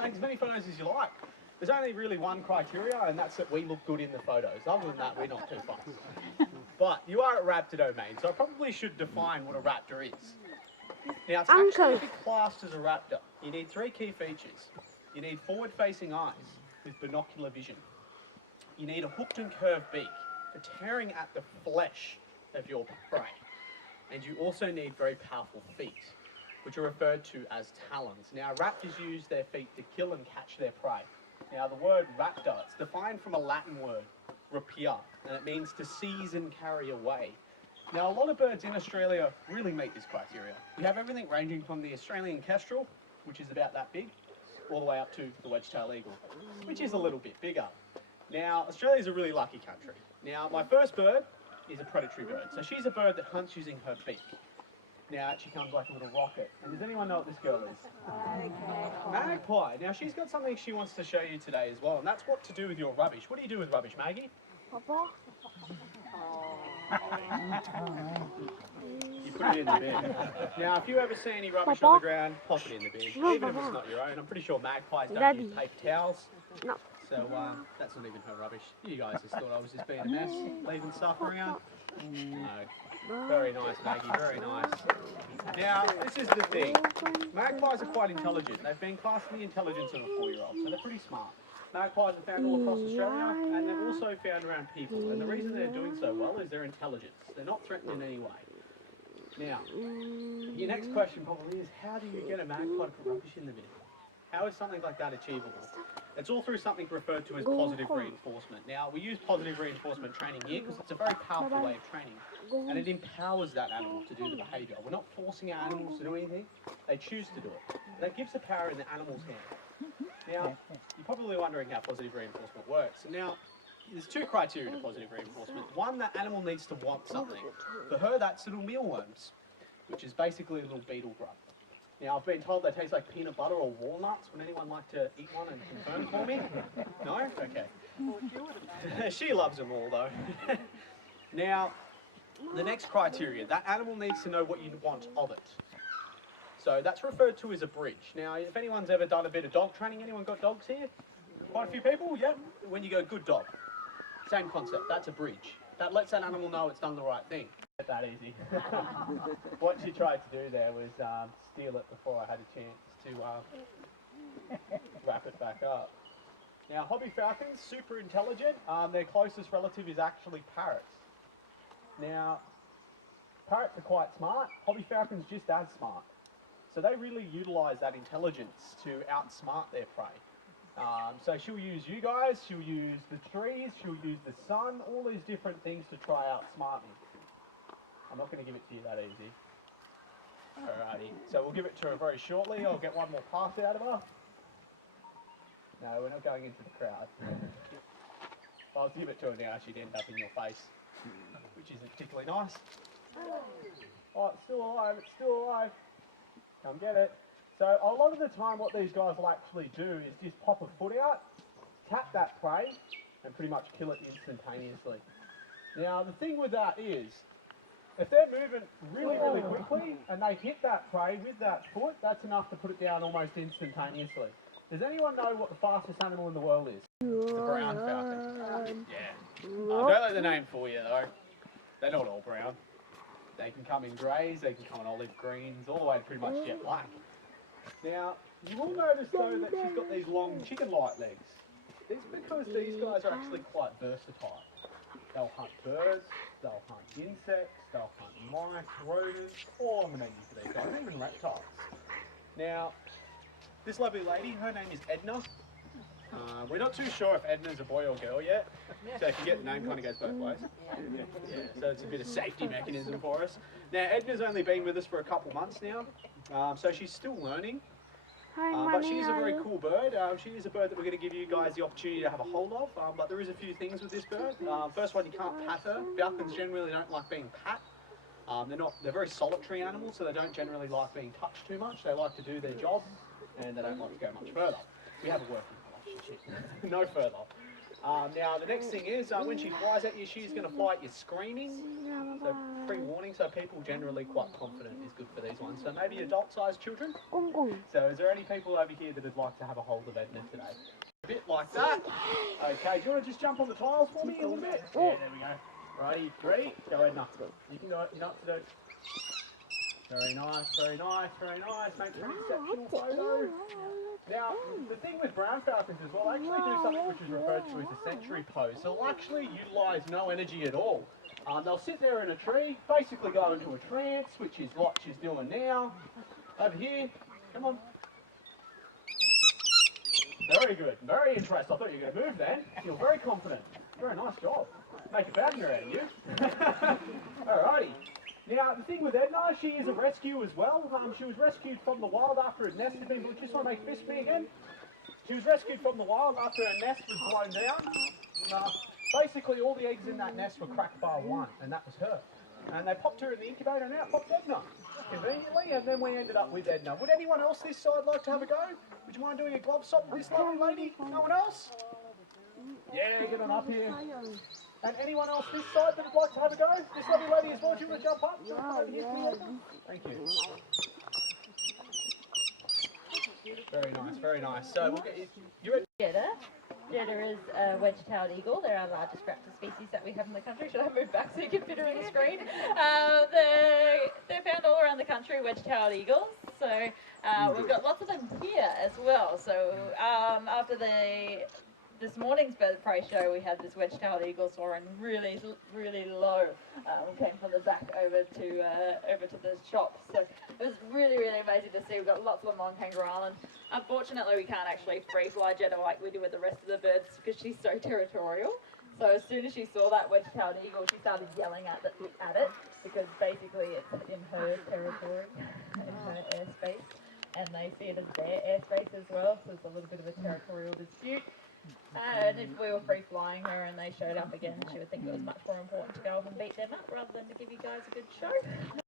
Take as many photos as you like. There's only really one criteria, and that's that we look good in the photos. Other than that, we're not too fussed. But you are at Raptor domain, so I probably should define what a raptor is. Now, to actually be classed as a raptor, you need 3 key features. You need forward-facing eyes with binocular vision. You need a hooked and curved beak for tearing at the flesh of your prey. And you also need very powerful feet, which are referred to as talons. Now, raptors use their feet to kill and catch their prey. Now, the word raptor, it's defined from a Latin word, rapere, and it means to seize and carry away. Now, a lot of birds in Australia really meet this criteria. We have everything ranging from the Australian kestrel, which is about that big, all the way up to the wedge-tailed eagle, which is a little bit bigger. Now, Australia's a really lucky country. Now, my first bird is a predatory bird. So she's a bird that hunts using her beak. Now, she comes like a little rocket. And does anyone know what this girl is? Magpie. Now, she's got something she wants to show you today as well, and that's what to do with your rubbish. What do you do with rubbish, Maggie? Papa? You put it in the bin. Now, if you ever see any rubbish on the ground, pop it in the bin. Even if it's not your own. I'm pretty sure magpies don't use paper towels. No. So, that's not even her rubbish. You guys just thought I was just being a mess, leaving stuff around. No. Very nice, Maggie, very nice. Now, this is the thing. Magpies are quite intelligent. They've been classed in the intelligence of a 4-year-old, so they're pretty smart. Magpies are found all across Australia, and they're also found around people. And the reason they're doing so well is their intelligence. They're not threatened in any way. Now, your next question probably is, how do you get a magpie to put rubbish in the bin? How is something like that achievable? It's all through something referred to as positive reinforcement. Now, we use positive reinforcement training here because it's a very powerful way of training. And it empowers that animal to do the behaviour. We're not forcing our animals to do anything. They choose to do it. That gives the power in the animal's hand. Now, you're probably wondering how positive reinforcement works. And now, there's 2 criteria to positive reinforcement. One, that animal needs to want something. For her, that's little mealworms, which is basically a little beetle grub. Now, I've been told they taste like peanut butter or walnuts. Would anyone like to eat one and confirm for me? No? Okay. She loves them all, though. Now, the next criteria, that animal needs to know what you want of it. So that's referred to as a bridge. Now, if anyone's ever done a bit of dog training, anyone got dogs here? Quite a few people? Yep. When you go, good dog. Same concept, that's a bridge. That lets that animal know it's done the right thing. Not that easy. What she tried to do there was steal it before I had a chance to wrap it back up. Now, hobby falcons, super intelligent. Their closest relative is actually parrots. Now, parrots are quite smart. Hobby falcons just as smart. So they really utilise that intelligence to outsmart their prey. So she'll use you guys, she'll use the trees, she'll use the sun, all these different things to try outsmart me. I'm not going to give it to you that easy. Alrighty, so we'll give it to her very shortly. I'll get one more pass out of her. No, we're not going into the crowd. If I was to give it to her now, she'd end up in your face, which isn't particularly nice. Oh, it's still alive, it's still alive. Come get it. So a lot of the time what these guys will actually do is just pop a foot out, tap that prey, and pretty much kill it instantaneously. Now the thing with that is, if they're moving really, really quickly and they hit that prey with that foot, that's enough to put it down almost instantaneously. Does anyone know what the fastest animal in the world is? The brown falcon. Yeah. Don't let the name fool you though. They're not all brown. They can come in greys, they can come in olive greens, all the way to pretty much jet black. Now, you will notice though that she's got these long chicken-like legs. It's because these guys are actually quite versatile. They'll hunt birds, they'll hunt insects, they'll hunt mice, rodents, all on the menu for these guys, even reptiles. Now, this lovely lady, her name is Edna. We're not too sure if Edna's a boy or girl yet, so if you get the name, kind of goes both ways. Yeah, so it's a bit of safety mechanism for us. Now, Edna's only been with us for a couple months now, so she's still learning. But she is a very cool bird. She is a bird that we're going to give you guys the opportunity to have a hold of, but there is a few things with this bird. First one, you can't pat her. Falcons generally don't like being pat. They're very solitary animals, so they don't generally like being touched too much. They like to do their job, and they don't like to go much further. We have a working No further. Now the next thing is when she flies at you, she's going to fly at you screaming. So pre-warning, so people generally quite confident is good for these ones. So maybe adult-sized children. So is there any people over here that would like to have a hold of Edna today? A bit like that. Okay, do you want to just jump on the tiles for me a little bit? Yeah, there we go. Righty, ready? Go Edna. You can go, you know what to do. Very nice, very nice, very nice. Make an exceptional photo. Now, the thing with brown falcons is we'll actually do something which is referred to as a sentry pose. So they'll actually utilise no energy at all. They'll sit there in a tree, basically go into a trance, which is what she's doing now. Over here, come on. Very good, very impressed. I thought you were going to move then. You're very confident. Very nice job. Make a Wagner out of you. Alrighty. Now, the thing with Edna, she is a rescue as well. She was rescued from the wild after her nest had been... Just want to make fist me again. She was rescued from the wild after her nest was blown down. Basically, all the eggs in that nest were cracked bar one, and that was her. And they popped her in the incubator, and out popped Edna, conveniently, and then we ended up with Edna. Would anyone else this side like to have a go? Would you mind doing a glove stop with this lovely lady? No one else? Yeah, get on up here. And anyone else this side that would like to have a go? This lovely lady as well, do you want to jump up? Do you want to come over here, please? Thank you. Very nice, very nice. So we'll get you... You ready? Jeddah is a wedge-tailed eagle. They're our largest raptor species that we have in the country. Should I move back so you can fit her on the screen? They're found all around the country, wedge-tailed eagles. So we've got lots of them here as well. So after this morning's bird of prey show, we had this wedge-tailed eagle soaring really, really low. We came from the back over to the shop. So it was really, really amazing to see. We've got lots of them on Kangaroo Island. Unfortunately, we can't actually free fly Jeddah like we do with the rest of the birds because she's so territorial. So as soon as she saw that wedge-tailed eagle, she started yelling at it because basically it's in her territory, in her airspace, and they see it as their airspace as well. So it's a little bit of a territorial dispute. And if we were free flying her and they showed up again, she would think it was much more important to go up and beat them up rather than to give you guys a good show.